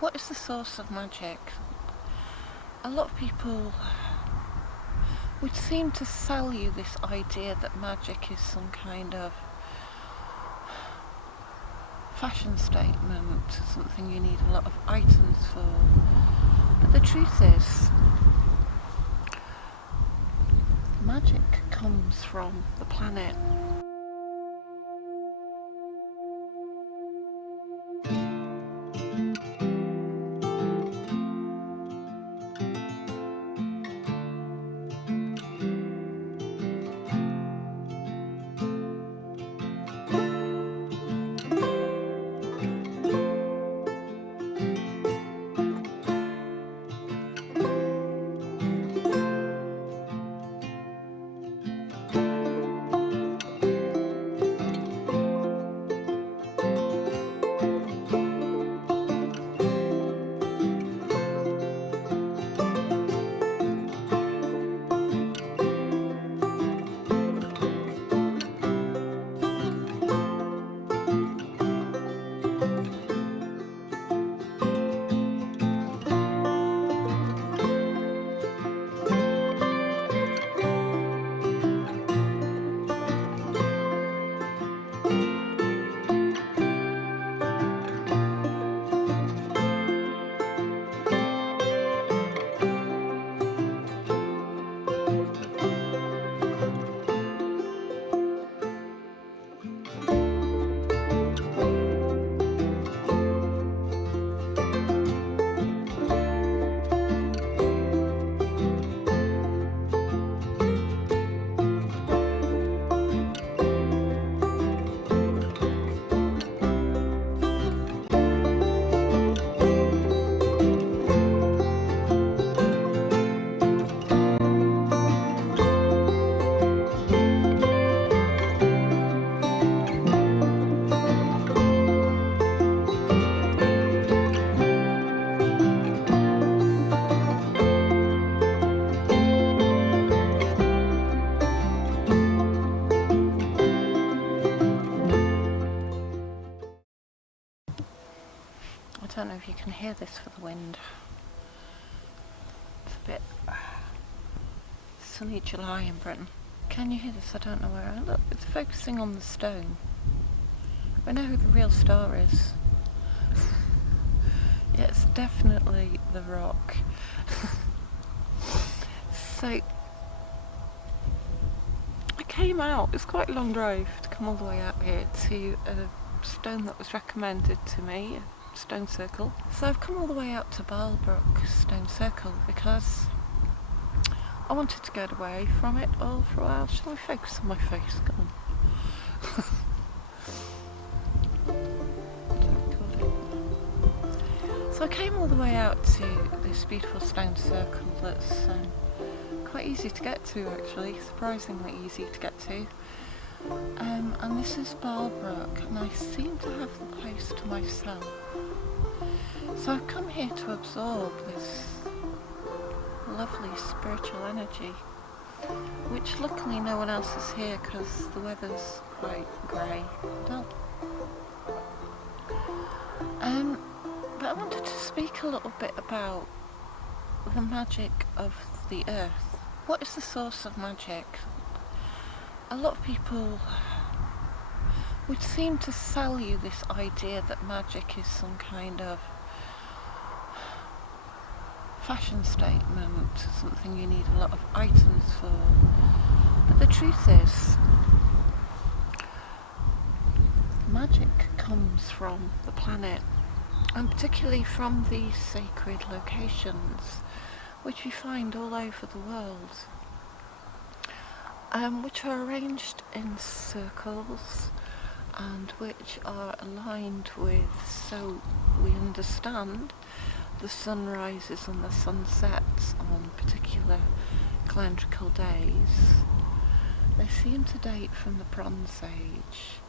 What is the source of magic? A lot of people would seem to sell you this idea that magic is some kind of fashion statement, something you need a lot of items for. But the truth is, magic comes from the planet. I don't know if you can hear this for the wind. It's a bit sunny July in Britain. Can you hear this? I don't know where I look. It's focusing on the stone. I know who the real star is. Yeah, it's definitely the rock. So I came out, it's quite a long drive to come all the way out here to a stone that was recommended to me, a stone circle. So I've come all the way out to Barbrook Stone Circle because I wanted to get away from it all for a while. Shall I focus on my face? Come on. So I came all the way out to this beautiful stone circle that's quite easy to get to, actually, surprisingly easy to get to. And this is Barbrook, and I seem to have the place to myself. So I've come here to absorb this lovely spiritual energy, which luckily no one else is here because the weather's quite grey. Dull. But I wanted to speak a little bit about the magic of the earth. What is the source of magic? A lot of people would seem to sell you this idea that magic is some kind of fashion statement, something you need a lot of items for. But the truth is, magic comes from the planet, and particularly from these sacred locations which we find all over the world, which are arranged in circles and which are aligned with, so we understand, the sunrises and the sunsets on particular calendrical days. They seem to date from the Bronze Age,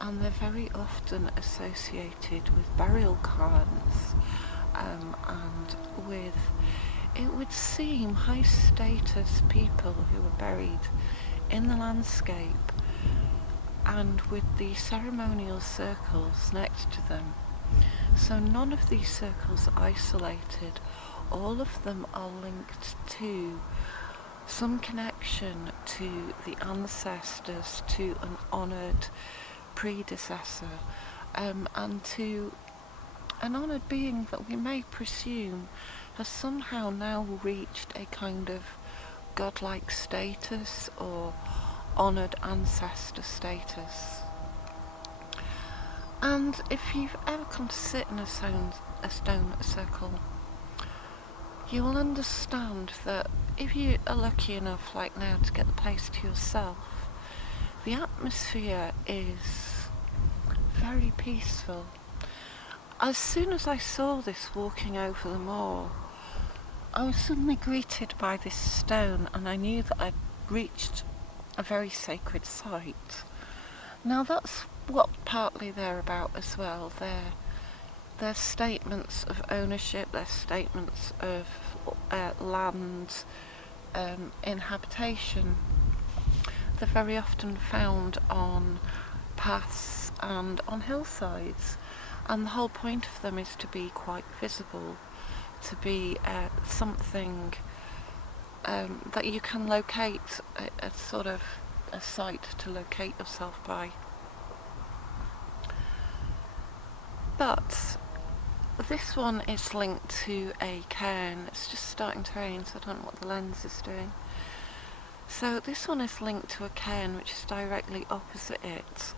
and they're very often associated with burial cairns and with, it would seem, high status people who were buried in the landscape, and with the ceremonial circles next to them. So none of these circles are isolated. All of them are linked to some connection to the ancestors, to an honoured predecessor, and to an honoured being that we may presume has somehow now reached a kind of godlike status or honoured ancestor status. And if you've ever come to sit in a stone circle, you will understand that if you are lucky enough, like now, to get the place to yourself, the atmosphere is very peaceful. As soon as I saw this walking over the moor, I was suddenly greeted by this stone, and I knew that I'd reached a very sacred site. Now that's what partly they're about as well. They're statements of ownership, they're statements of land, inhabitation. They're very often found on paths and on hillsides, and the whole point of them is to be quite visible, to be something that you can locate, a sort of a site to locate yourself by. But this one is linked to a cairn. It's just starting to rain, so I don't know what the lens is doing. So this one is linked to a cairn which is directly opposite it,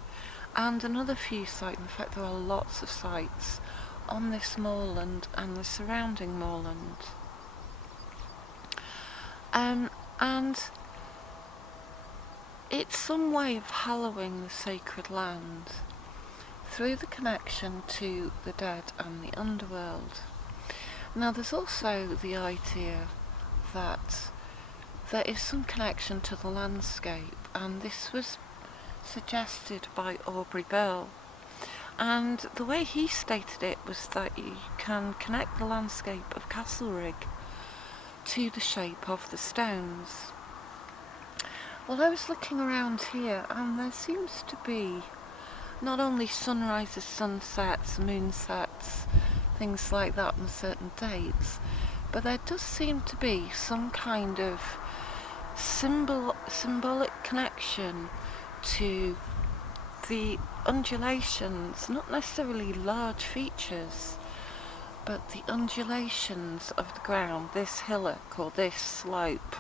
and another few sites. In fact, there are lots of sites on this moorland and the surrounding moorland. And it's some way of hallowing the sacred land through the connection to the dead and the underworld. Now there's also the idea that there is some connection to the landscape, and this was suggested by Aubrey Bell. And the way he stated it was that you can connect the landscape of Castlerig to the shape of the stones. Well, I was looking around here, and there seems to be not only sunrises, sunsets, moonsets, things like that on certain dates, but there does seem to be some kind of symbolic connection to the undulations, not necessarily large features, but the undulations of the ground, this hillock or this slope,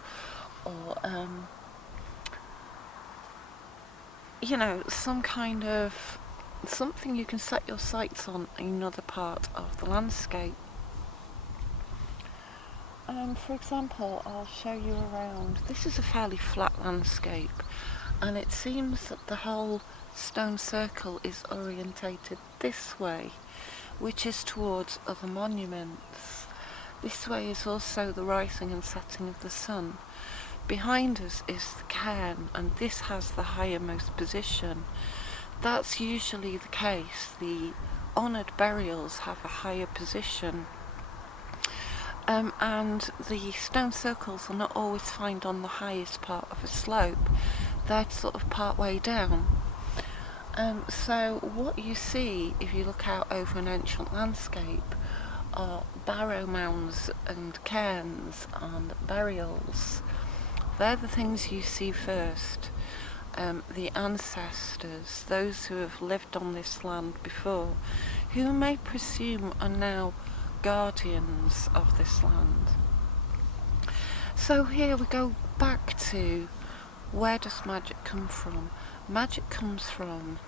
or some kind of something you can set your sights on in another part of the landscape. For example, I'll show you around. This is a fairly flat landscape, and it seems that the whole stone circle is orientated this way, which is towards other monuments. This way is also the rising and setting of the sun. Behind us is the cairn, and this has the highermost position. That's usually the case. The honoured burials have a higher position. And the stone circles are not always found on the highest part of a slope. They're sort of part way down. So what you see if you look out over an ancient landscape are barrow mounds and cairns and burials. They're the things you see first. The ancestors, those who have lived on this land before, who may presume are now guardians of this land. So here we go back to, where does magic come from? Magic comes from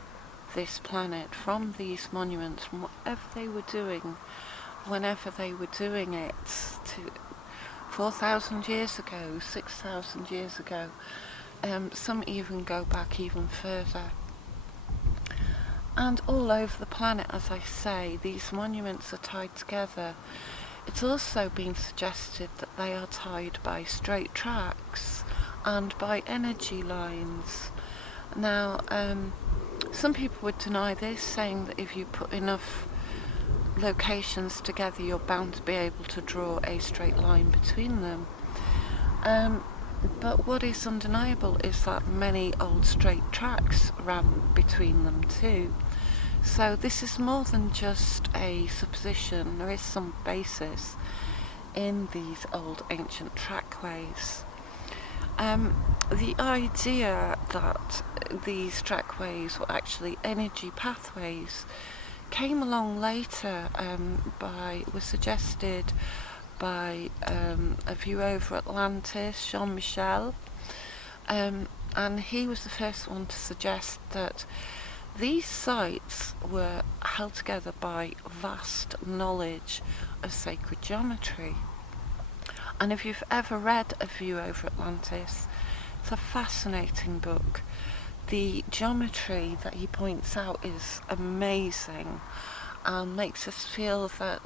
this planet, from these monuments, from whatever they were doing, whenever they were doing it, to 4,000 years ago, 6,000 years ago. Some even go back even further. And all over the planet, as I say, these monuments are tied together. It's also been suggested that they are tied by straight tracks and by energy lines. Now, some people would deny this, saying that if you put enough locations together, you're bound to be able to draw a straight line between them. But what is undeniable is that many old straight tracks ran between them too. So this is more than just a supposition. There is some basis in these old ancient trackways. The idea that these trackways were actually energy pathways came along later, was suggested by a viewer over Atlantis, Jean-Michel, and he was the first one to suggest that these sites were held together by vast knowledge of sacred geometry. And if you've ever read A View Over Atlantis, it's a fascinating book. The geometry that he points out is amazing and makes us feel that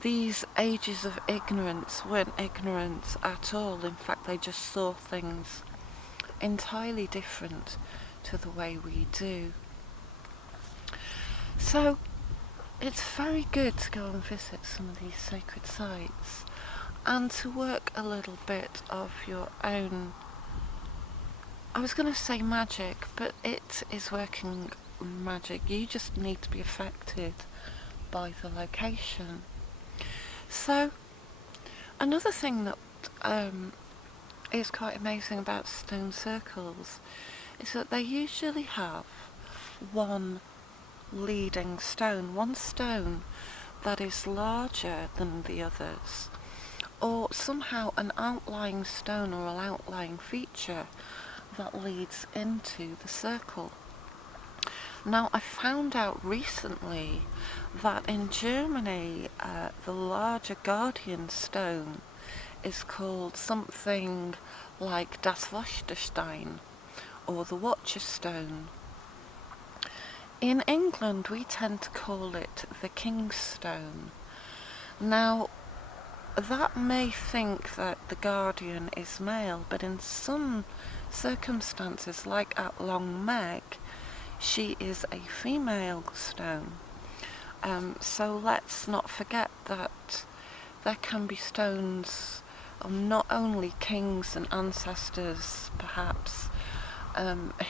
these ages of ignorance weren't ignorance at all. In fact, they just saw things entirely different to the way we do. So it's very good to go and visit some of these sacred sites and to work a little bit of your own, I was going to say magic, but it is working magic. You just need to be affected by the location. So another thing that is quite amazing about stone circles is that they usually have one leading stone, one stone that is larger than the others, or somehow an outlying stone or an outlying feature that leads into the circle. Now, I found out recently that in Germany the larger guardian stone is called something like das Wächterstein or the Watcher Stone. In England we tend to call it the King's Stone. Now, that may think that the guardian is male, but in some circumstances, like at Long Meg, she is a female stone. So let's not forget that there can be stones of not only kings and ancestors, perhaps,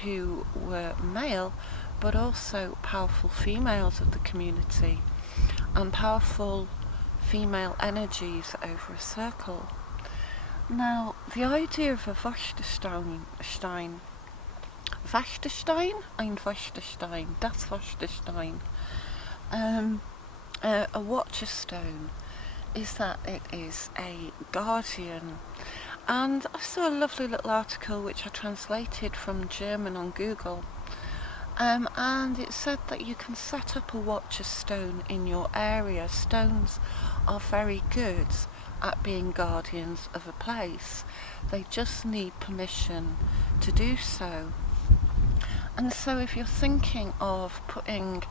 who were male, but also powerful females of the community and powerful female energies over a circle. Now, the idea of a Wächterstein, ein Wächterstein, das Wächterstein, a Watcher Stone, is that it is a guardian. And I saw a lovely little article which I translated from German on Google, and it said that you can set up a Watcher Stone in your area. Stones are very good at being guardians of a place. They just need permission to do so. And so if you're thinking of putting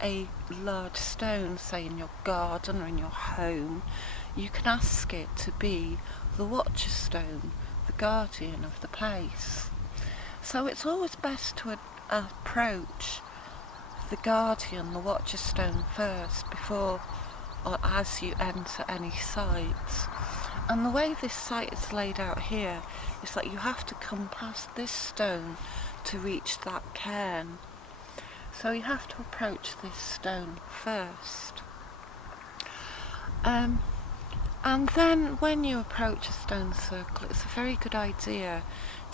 a large stone, say in your garden or in your home, you can ask it to be the Watcher Stone, the guardian of the place. So it's always best to approach the guardian, the Watcher Stone, first before or as you enter any site. And the way this site is laid out here is that you have to come past this stone to reach that cairn. So you have to approach this stone first. And then when you approach a stone circle, it's a very good idea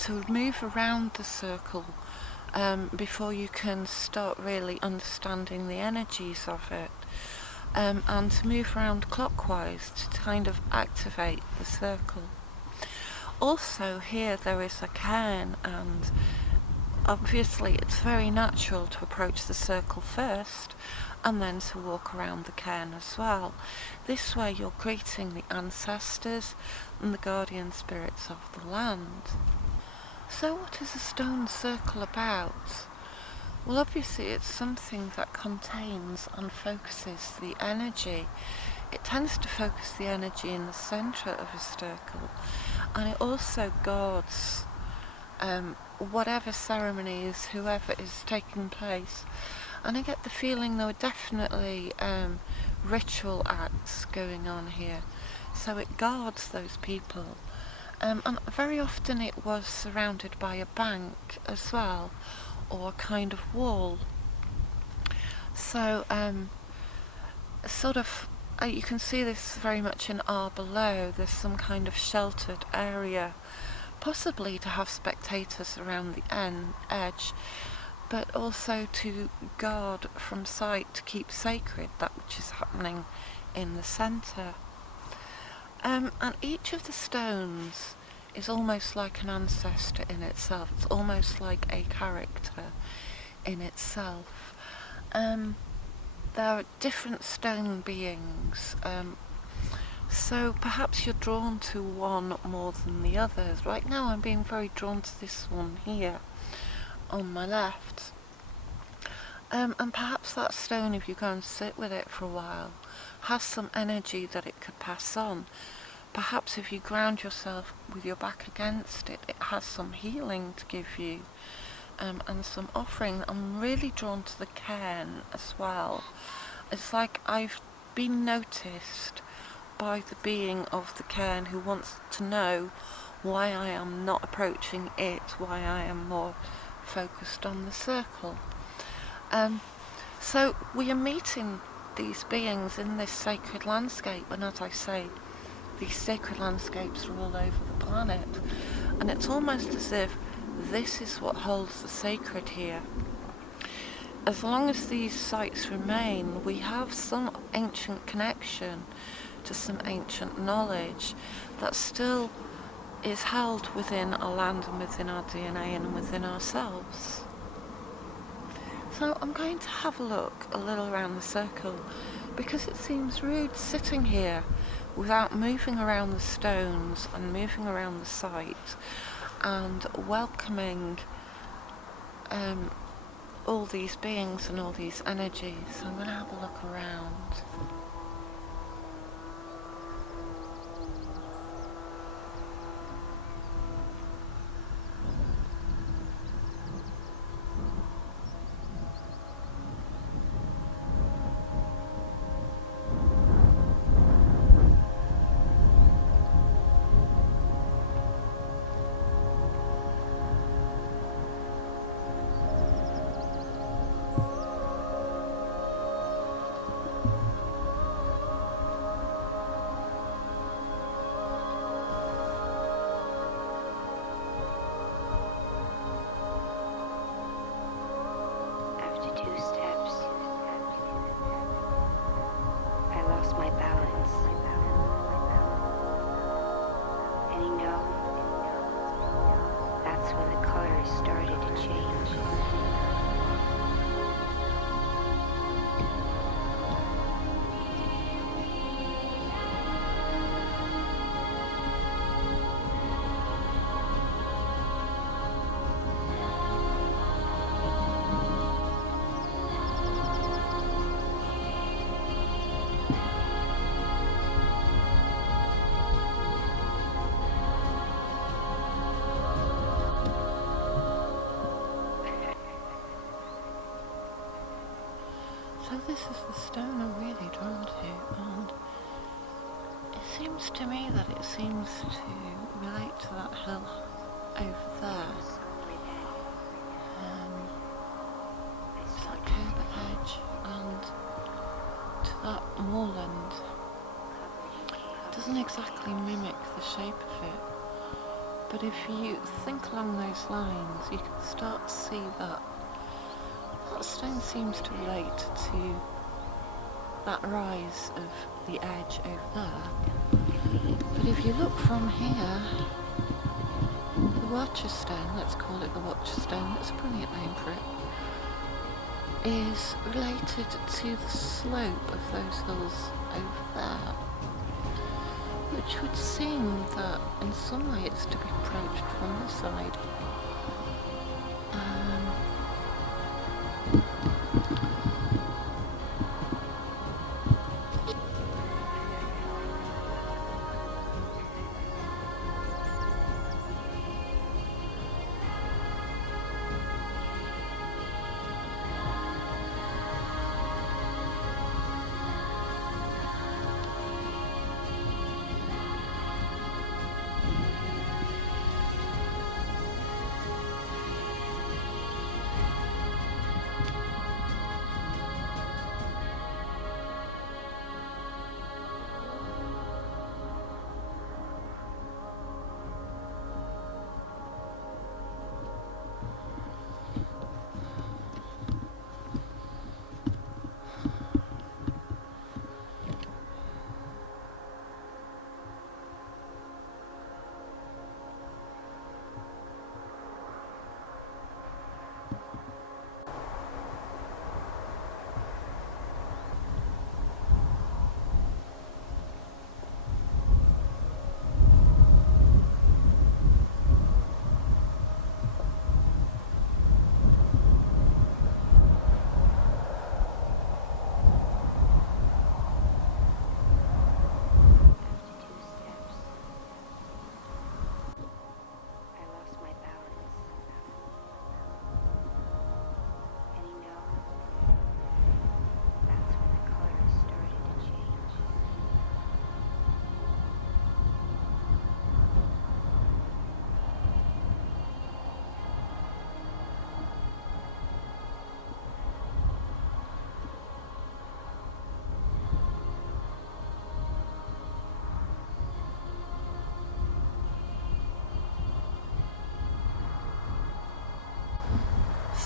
to move around the circle before you can start really understanding the energies of it, and to move around clockwise to kind of activate the circle. Also here there is a cairn, and obviously it's very natural to approach the circle first and then to walk around the cairn as well. This way you're greeting the ancestors and the guardian spirits of the land. So what is a stone circle about? Well, obviously it's something that contains and focuses the energy. It tends to focus the energy in the centre of a circle, and it also guards whatever ceremonies, whoever is taking place. And I get the feeling there were definitely ritual acts going on here, so it guards those people. And very often it was surrounded by a bank as well, or a kind of wall. So sort of you can see this very much in R below. There's some kind of sheltered area, possibly to have spectators around the edge, but also to guard from sight, to keep sacred that which is happening in the centre. And each of the stones is almost like an ancestor in itself. It's almost like a character in itself. There are different stone beings, so perhaps you're drawn to one more than the others. Right now I'm being very drawn to this one here on my left. And perhaps that stone, if you go and sit with it for a while, has some energy that it could pass on. Perhaps if you ground yourself with your back against it, it has some healing to give you, and some offering. I'm really drawn to the Cairn as well. It's like I've been noticed by the being of the Cairn who wants to know why I am not approaching it, why I am more focused on the circle. So we are meeting these beings in this sacred landscape, and as I say, these sacred landscapes are all over the planet, and it's almost as if this is what holds the sacred here. As long as these sites remain, we have some ancient connection to some ancient knowledge that still is held within our land and within our DNA and within ourselves. So I'm going to have a look a little around the circle, because it seems rude sitting here without moving around the stones and moving around the site and welcoming all these beings and all these energies. So I'm going to have a look around. So this is the stone I'm really drawn to, and it seems to me that it seems to relate to that hill over there. It's that cable edge, and to that moorland. It doesn't exactly mimic the shape of it, but if you think along those lines, you can start to see that that stone seems to relate to that rise of the edge over there. But if you look from here, the Watcher Stone, let's call it the Watcher Stone, that's a brilliant name for it, is related to the slope of those hills over there, which would seem that in some way it's to be approached from this side.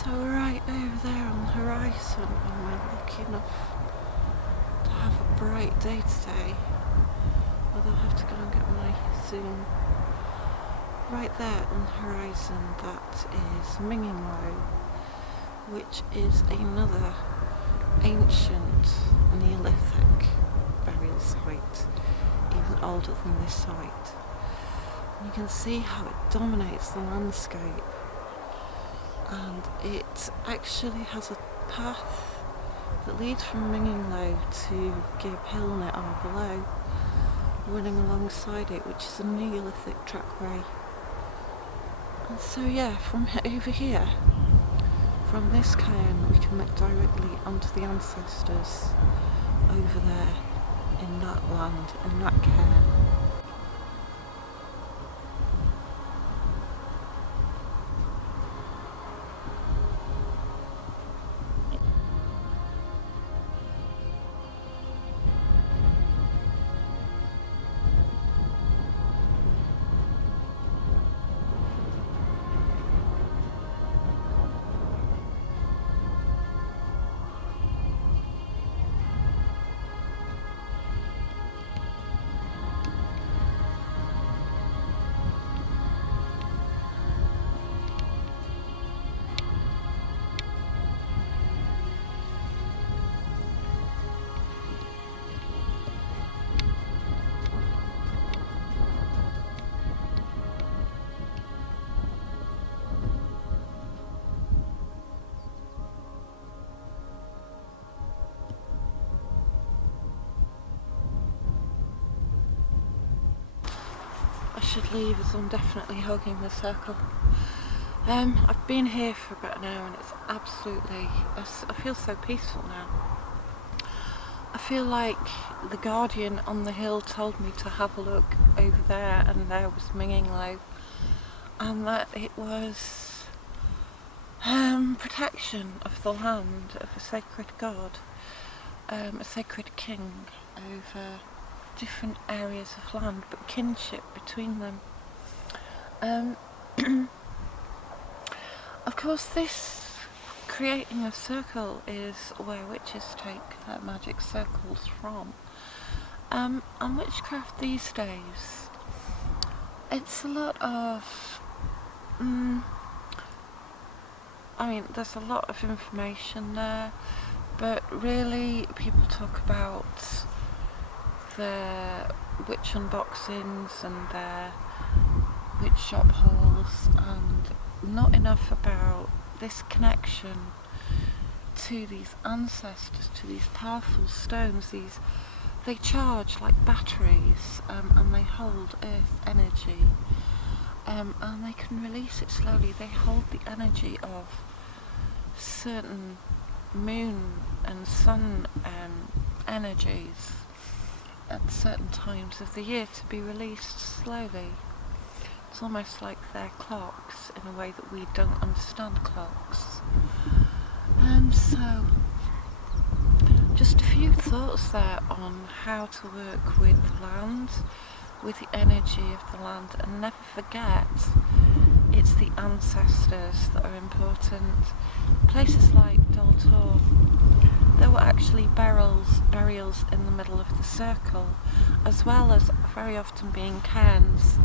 So right over there on the horizon, and we're lucky enough to have a bright day today, although I'll have to go and get my zoom. Right there on the horizon, that is Minginglow, which is another ancient Neolithic burial site, even older than this site. And you can see how it dominates the landscape, and it actually has a path that leads from Minginglow to Gib Hill or below, running alongside it, which is a Neolithic trackway. And so yeah, from over here, from this cairn, we can look directly onto the ancestors over there in that land, in that cairn. I should leave as I'm definitely hugging the circle. I've been here for about an hour and it's absolutely, I feel so peaceful now. I feel like the guardian on the hill told me to have a look over there, and there was Minginglow, and that it was protection of the land, of a sacred god, a sacred king over different areas of land, but kinship between them. Of course, this creating a circle is where witches take their magic circles from. And witchcraft these days, it's a lot of, I mean, there's a lot of information there, but really people talk about their witch unboxings and their witch shop hauls, and not enough about this connection to these ancestors, to these powerful stones. They charge like batteries, and they hold earth energy, and they can release it slowly. They hold the energy of certain moon and sun energies at certain times of the year to be released slowly. It's almost like they're clocks in a way that we don't understand clocks. So just a few thoughts there on how to work with the land, with the energy of the land, and never forget it's the ancestors that are important. Places like Doltor, there were actually burials in the middle of the circle, as well as very often being cairns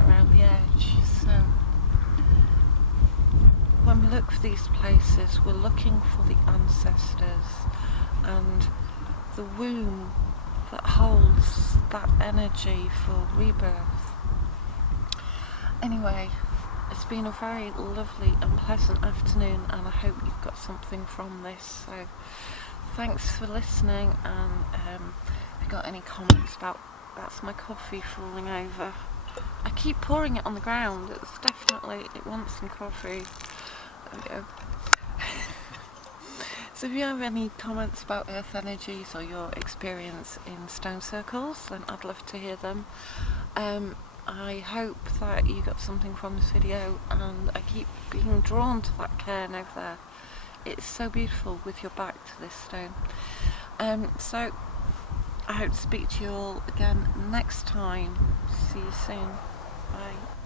around the edge. So when we look for these places, we're looking for the ancestors and the womb that holds that energy for rebirth. Anyway, it's been a very lovely and pleasant afternoon, and I hope you've got something from this. So thanks for listening, and if you've got any comments about, that's my coffee falling over. I keep pouring it on the ground. It's definitely, it wants some coffee. There we go. So if you have any comments about earth energies or your experience in stone circles, then I'd love to hear them. I hope that you got something from this video, and I keep being drawn to that cairn over there. It's so beautiful with your back to this stone. So I hope to speak to you all again next time. See you soon. Bye.